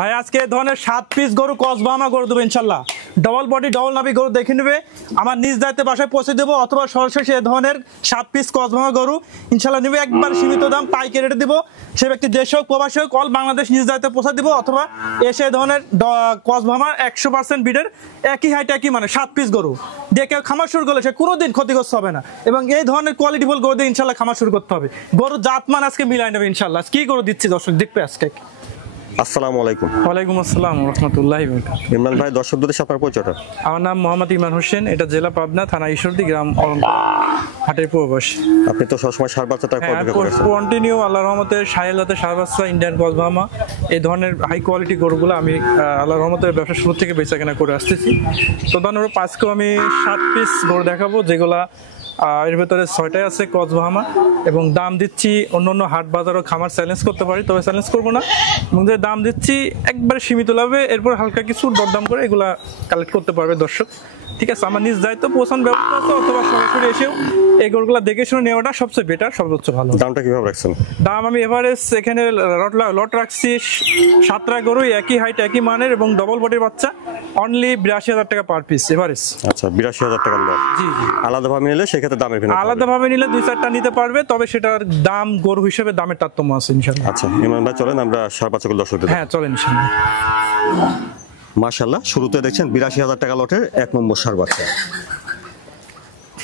ভাই আজকে এই ধরনের 7 পিস গরু কসবামা গরু দেবো ইনশাল্লাহ। ডবল বডি ডবল নাভি গরু দেখে নেবে, আমার নিজ দায়িত্বে বাসায় পৌঁছে দেবো, অথবা সরাসরি এই ধরনের 7 পিস কসবামা গরু ইনশাল্লাহ নেবে, একবার সীমিত দাম পাইকারি রেটে দিব। সে ব্যক্তি দেশে হোক প্রবাসী হোক অল বাংলাদেশ নিজ দায়িত্বে পৌঁছে দিব, অথবা এসে এই ধরনের কসবামা 100% বিডের একই হাইট একই মানে 7 পিস গরু দেখে খামার শুরু করলে সে কোনোদিন ক্ষতিগ্রস্ত হবে না। এবং এই ধরনের কোয়ালিটিফুল গরু দিয়ে ইনশাল্লাহ খামার শুরু করতে হবে। গরু জাতমান আজকে মিলাই নেবে ইনশাল্লাহ। কি গরু দিচ্ছি দর্শক দেখবে আজকে। আসসালামু আলাইকুম। ওয়ালাইকুম আসসালাম ওয়া রাহমাতুল্লাহি ওয়া বারাকাতুহু। ইমরান ভাই, দর্শকদের সাথে আপনার পরিচয়টা? আমার নাম মোহাম্মদ ইমান হোসেন, এটা জেলা পাবনা, থানা ঈশ্বরদী, গ্রাম হাটের পূর্ববাস। আপনি তো সবসময় সার বাচ্চাটা কন্টিনিউ আল্লাহর রহমতে শাহেলাতে সার বাচ্চা ইন্ডিয়ান কসবামা এই ধরনের হাই কোয়ালিটি গরুগুলো আমি আল্লাহর রহমতে ব্যবসা শুরু থেকে বেচা কেনা করে আসতেছি। প্রধানত আজকেও আমি 7 পিস গরু দেখাবো, যেগুলা এর ভেতরে 6টাই আছে কসবামা, এবং দাম দিচ্ছি অন্য হাট বাজারও খামার চ্যালেঞ্জ করতে পারি, তবে চ্যালেঞ্জ করবো না, এবং যে দাম দিচ্ছি একবারে সীমিত লাভে, এরপর হালকা কিছু দরদাম করে এগুলা কালেক্ট করতে পারবে দর্শক। ঠিক আছে, আমার নিজ দায়িত্ব পৌঁছানোর ব্যবস্থা আছে, অথবা সরাসরি এসেও এই গরুগুলা দেখে শুনে নেওয়াটা সবচেয়ে বেটার, সর্বোচ্চ ভালো। দামটা কিভাবে রাখছেন? দাম আমি এভারেজ এখানে লট রাখছি 7টা গরু একই হাইট একই মানের এবং ডবল বডির বাচ্চা, অনলি 82,000 টাকা পার পিস এভারেজ। আচ্ছা, 82,000 টাকা লট। জি জি। আলাদাভাবে নিলে সেক্ষেত্রে দামের ভিন্ন, আলাদাভাবে নিলে 2-4টা নিতে পারবে, তবে সেটার দাম গরু হিসেবে দামের তারতম্য আছে ইনশাআল্লাহ। আচ্ছা ইমরান ভাই, চলেন আমরা সার বাচ্চাগুলো দর্শকদের। হ্যাঁ চলেন ইনশাআল্লাহ। মাশাআল্লাহ, শুরুতে দেখছেন 82,000 টাকা লটের 1 নম্বর সার বাচ্চা।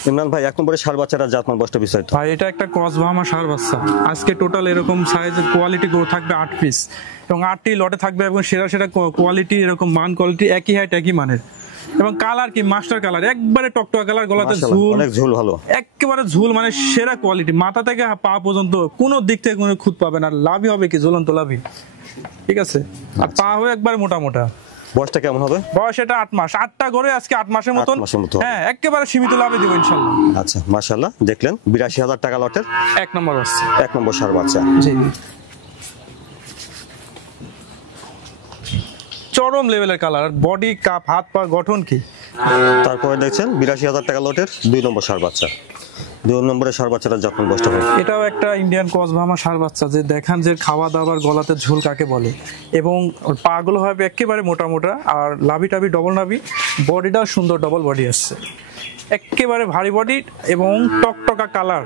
ইমরান ভাই, 1 নম্বরের সার বাচ্চাটা জাতমান বয়সটা বিস্তারিত। ভাই এটা একটা কসবামা সার বাচ্চা, আজকে টোটাল এরকম সাইজের কোয়ালিটি গরু থাকবে 8 পিস, এবং 8টি লটে থাকবে, এবং সেরা কোয়ালিটি এরকম মান কোয়ালিটি একই হাইট একই মানের, এবং কালার কি মাস্টার কালার, একবারে টকটকা কালার, গলাতে ঝুল, অনেক ঝুল ভালো, একেবারে ঝুল মানে সেরা কোয়ালিটি, মাথা থেকে পা পর্যন্ত কোনো দিক থেকে কোনো খুঁত পাবে না, লাভই হবে কি ঝুলন্ত লাভই। ঠিক আছে, আর পা হবে একবারে মোটা মোটা। বয়সটা কেমন হবে? বয়স এটা 8 মাস, 8টা করে আজকে 8 মাসের মতন। হ্যাঁ, একেবারে সীমিত লাভে দিব ইনশাআল্লাহ। আচ্ছা মাশাআল্লাহ, দেখলেন 82,000 টাকা লটের 1 নম্বর আছে, 1 নম্বর সার বাচ্চা। জি, চরম লেভেলের কালার, বডি কাপ, হাত পা গঠন কি। তারপরে দেখছেন 82,000 টাকা লটের 2 নম্বর সার বাচ্চা। 2 নম্বরের সার বাচ্চাটা যত্ন বয়সটা হবে। এটাও একটা ইন্ডিয়ান কসবামা সার বাচ্চা, যে দেখান যে খাওয়া দাওয়ার গলাতে ঝোল কাকে বলে, এবং পা গুলো হবে একেবারে মোটা মোটা, আর লাভি টাভি ডবল নাভি, বডিটাও সুন্দর ডবল বডি আসছে, একেবারে ভারী বডি এবং টকটকা কালার,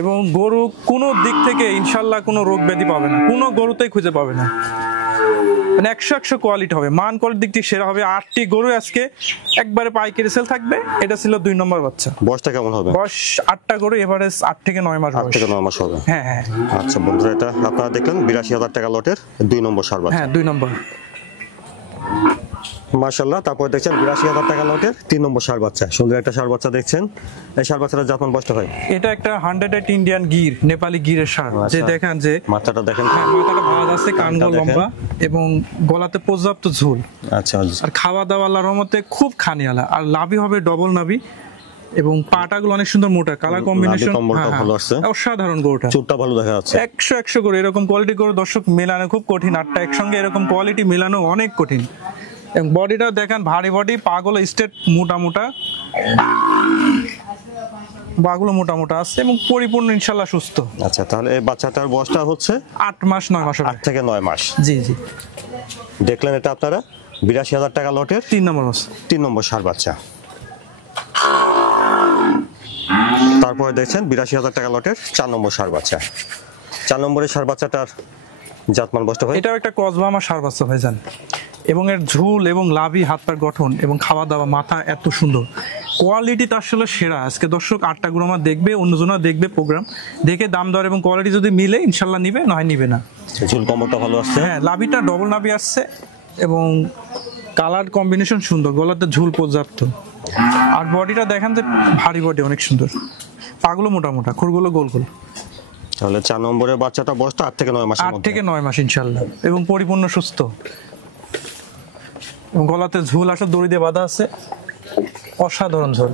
এবং গরু কোনো দিক থেকে ইনশাল্লাহ কোনো রোগ ব্যাধি পাবে না, কোনো গরুতেই খুঁজে পাবে না, মানে 100 কোয়ালিটি হবে, মান কোয়ালিটির দিক থেকে সেরা হবে। 8টি গরু আজকে একবারে পাইকারি সেল থাকবে। এটা ছিল 2 নম্বর বাচ্চা। বয়সটা কেমন হবে? বয়স 8টা গরু এভারেজ 8 থেকে 9 মাস। 8 থেকে 9 মাস হবে। হ্যাঁ হ্যাঁ। আচ্ছা বন্ধুরা, এটা আপনারা দেখলেন 82,000 টাকা লটের 2 নম্বর সার বাচ্চা। হ্যাঁ 2 নম্বর। মাশাআল্লাহ, তারপর দেখছেন 82,000 টাকা লটের 3 নম্বর সার বাচ্চা। সুন্দর একটা সার বাচ্চা দেখছেন। এই সার বাচ্চাটা জাতমান বয়সটা হয়? এটা একটা 100 ইন্ডিয়ান গির, নেপালি গিরের সার। যে দেখেন যে মাথাটা দেখেন, হ্যাঁ মাথাটা ভাঁজ আছে, কানগুলো লম্বা, এবং গলাতে পর্যাপ্ত ঝোল। আচ্ছা, আর খাওয়া দাওয়া আল্লাহর রহমতে খুব খানিয়ালা, আর লাভি হবে ডবল নাভি, এবং পাটাগুলো অনেক সুন্দর মোটা, কালার কম্বিনেশন ভালো আছে, অসাধারণ গরুটা, চুটটা ভালো দেখা যাচ্ছে। 100 করে এরকম কোয়ালিটি গরু দর্শক মেলানো খুব কঠিন, 8টা একসঙ্গে এরকম কোয়ালিটি মেলানো অনেক কঠিন। এবং বডিটাও দেখেন ভারী বডি, পাগুলো স্ট্রেট মোটা মোটা, পাগুলো মোটা মোটা আছে, এবং পরিপূর্ণ ইনশাআল্লাহ সুস্থ। আচ্ছা, তাহলে এই বাচ্চাটার বয়সটা হচ্ছে 8 মাস 9 মাস, 8 থেকে 9 মাস। জি জি। দেখলেন এটা আপনারা 82,000 টাকা লটের 3 নম্বর মাস, 3 নম্বর সার বাচ্চা। তারপরে দেখছেন 82,000 টাকা লটের 4 নম্বর সার বাচ্চা। 4 নম্বরের সার বাচ্চাটার জাতমান বয়সটা হয়? এটাও একটা কসবামা সার বাচ্চা ভাইজান, এবং এর ঝুল এবং লাভি, হাত পার গঠন এবং খাওয়া দাওয়া, মাথা এত সুন্দর, কোয়ালিটি তার আসলে সেরা। আজকে দর্শক 8টা গরু আমার দেখবে, অন্যজনও দেখবে, প্রোগ্রাম দেখে দাম দর এবং কোয়ালিটি যদি মিলে ইনশাল্লাহ নিবে, নয় নিবে না। ঝুল কমরটা ভালো আসছে। হ্যাঁ, লাভিটা ডবল নাভি আসছে, এবং কালার কম্বিনেশন সুন্দর, গলাতে ঝুল পর্যাপ্ত, আর বডিটা দেখেন যে ভারী বডি, অনেক সুন্দর, পাগুলো মোটা মোটা, খুরগুলো গোল গোল। তাহলে 4 নম্বরের বাচ্চাটা বয়সটা 8 থেকে 9 মাস। 8 থেকে 9 মাস ইনশাল্লাহ, এবং পরিপূর্ণ সুস্থ, এবং গলাতে ঝুল আসলে দড়ি দিয়ে বাঁধা আছে, অসাধারণ ঝুল,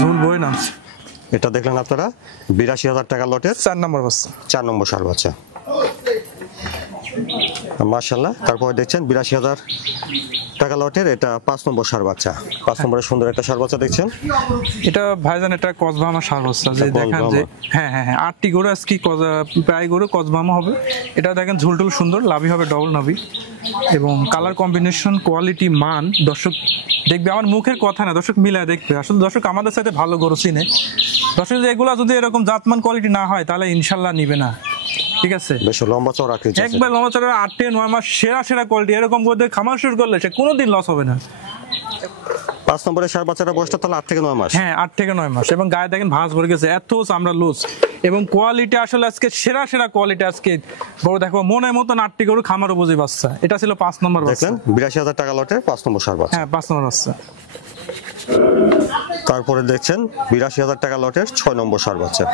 ঝুল বই নামছে। এটা দেখলেন আপনারা 82,000 টাকা লটের 4 নম্বর বাচ্চা, 4 নম্বর সার বাচ্চা। মাশাআল্লাহ। তারপরে দেখছেন 82,000 টাকা লটের এটা 5 নম্বর সার বাচ্চা। 5 নম্বরের সুন্দর একটা সার বাচ্চা দেখছেন। এটা ভাইজান এটা কসবামা সার বাচ্চা, যে দেখেন যে হ্যাঁ 8টি গরু আজকে প্রায় গরু কসবামা হবে। এটা দেখেন ঝুলটুল সুন্দর, লাভি হবে ডবল নাভি, এবং কালার কম্বিনেশন, কোয়ালিটি, মান দর্শক দেখবে, আমার মুখের কথা না, দর্শক মিলায় দেখবে। আসলে দর্শক আমাদের সাথে ভালো গরু চিনে। দর্শক এগুলা যদি এরকম জাতমান কোয়ালিটি না হয় তাহলে ইনশাল্লাহ নিবে না, ঠিক আছে? বেশ লম্বা চওড়া আকৃতি আছে। একবার লম্বা চড়া 8 থেকে 9 মাস সেরা কোয়ালিটি, এরকম করে খামার শুরু করলে সে কোনোদিন লস হবে না। 5 নম্বরের সার বাচ্চাটা বয়সটা তাহলে 8 থেকে 9 মাস। হ্যাঁ 8 থেকে 9 মাস, এবং গায়ে দেখেন ভাঁজ ভরে গেছে, এত আমরা লুজ, এবং কোয়ালিটি আসলে আজকে সেরা কোয়ালিটি। আজকে গরু দেখো মনের মতন 8টি গরু খামার উপযোগী বাচ্চা। এটা ছিল 5 নম্বর বাচ্চা। দেখলেন 82,000 টাকা লটের 5 নম্বর সার বাচ্চা। হ্যাঁ 5 নম্বর বাচ্চা। তারপরে দেখছেন 82,000 টাকা লটের 6 নম্বর সার বাচ্চা।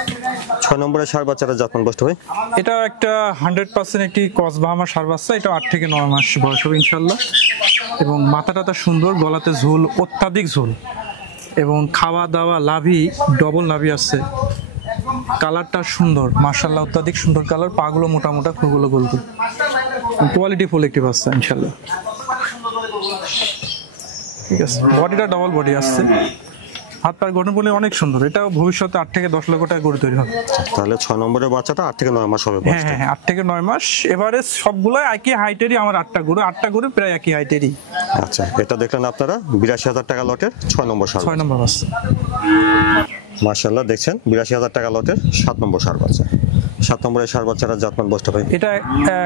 6 নম্বরের সার বাচ্চাটা জাতমান বয়স হবে। এটা একটা 100% একটি কসবাহামা সার বাচ্চা। এটা 8 থেকে 9 মাস বয়স হবে ইনশাল্লাহ, এবং মাথাটা সুন্দর, গলাতে ঝুল, অত্যাধিক ঝুল, এবং খাওয়া দাওয়া লাভি ডবল নাভি আছে। কালারটা সুন্দর মাশাআল্লাহ, অত্যাধিক সুন্দর কালার, পাগুলো মোটা মোটা, খুগুলো গোল গোল, কোয়ালিটি ফুল একটি বাচ্চা ইনশাল্লাহ, ঠিক আছে? বডিটা ডবল বডি আসছে, হাত পায়ের গঠন বলে অনেক সুন্দর। এটা ভবিষ্যতে 8 থেকে 10 লক্ষ টাকা গরু তৈরি হবে। তাহলে 6 নম্বরের বাচ্চাটা 8 থেকে 9 মাস হবে হ্যাঁ বয়সটা। 8 থেকে 9 মাস। এবারে সবগুলো একই হাইটেরই, আমার 8টা গরু প্রায় একই হাইটেরই। আচ্ছা, এটা দেখলেন আপনারা 82,000 টাকা লটের 6 নম্বর সার 6 নম্বর বাচ্চা। মাশাআল্লাহ। দেখছেন 82,000 টাকা লটের 7 নম্বর সার বাচ্চা। 7 নম্বরের সার বাচ্চাটা জাতমান বয়সটা হবে। এটা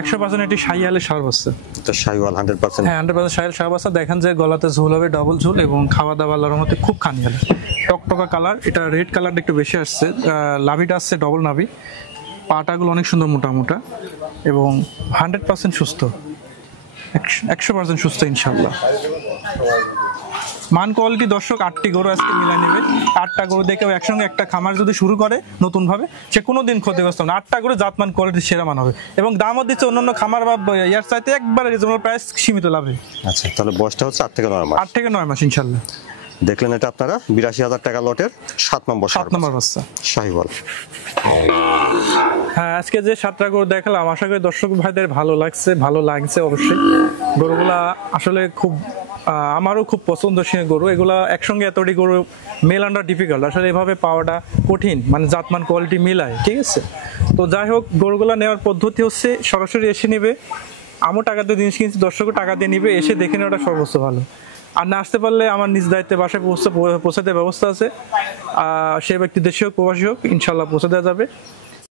100% এটি শাহিওয়ালের সার বাচ্চা। এটা শাহিওয়াল 100%। হ্যাঁ 100% শাহিওয়াল সার বাচ্চা। দেখেন যে গলাতে ঝুল হবে ডবল ঝুল, এবং খাওয়া দাওয়া আল্লাহর রহমতে খুব খানি হবে, টকটকা কালার। এটা রেড কালারটা একটু বেশি আসছে, লাভিটা আসছে ডবল নাভি, পাটাগুলো অনেক সুন্দর মোটা মোটা, এবং 100% সুস্থ, 100% সুস্থ ইনশাল্লাহ। মান কোয়ালিটি দর্শক 8টি গরু আজকে মিলাই নেবে। 8টা গরু দেখে একসঙ্গে একটা খামার যদি শুরু করে নতুন ভাবে, সে কোনোদিন ক্ষতিগ্রস্ত হবে না। 8টা গরু জাতমান কোয়ালিটি সেরা মান হবে, এবং দামও দিচ্ছে অন্যান্য খামার বা ইয়ার চাইতে একবারে রিজনেবল প্রাইস, সীমিত লাভে। আচ্ছা, তাহলে বয়সটা হচ্ছে 8 থেকে 9 মাস। 8 থেকে 9 মাস ইনশাল্লাহ। দেখলেন এটা আপনারা 82,000 টাকা লটের 7 নম্বর সার 7 নম্বর বাচ্চা শাহিওয়াল। হ্যাঁ আজকে যে 7টা গরু দেখালাম, আশা করি দর্শক ভাইদের ভালো লাগছে অবশ্যই। গরুগুলা আসলে খুব আমারও খুব পছন্দসই গরু। এগুলা একসঙ্গে এতটি গরু মেলানোটা ডিফিকাল্ট, আসলে এভাবে পাওয়াটা কঠিন, মানে জাতমান কোয়ালিটি মিলায়, ঠিক আছে? তো যাই হোক, গরুগুলা নেওয়ার পদ্ধতি হচ্ছে সরাসরি এসে নিবে। আমিও টাকা দিয়ে জিনিস কিনছি, দর্শকও টাকা দিয়ে নিবে, এসে দেখে নেওয়াটা সর্বোচ্চ ভালো। আর না আসতে পারলে আমার নিজ দায়িত্বে বাসায় পৌঁছাতে ব্যবস্থা আছে। সে ব্যক্তি দেশে হোক প্রবাসী হোক, ইনশাল্লাহ পৌঁছে দেওয়া যাবে।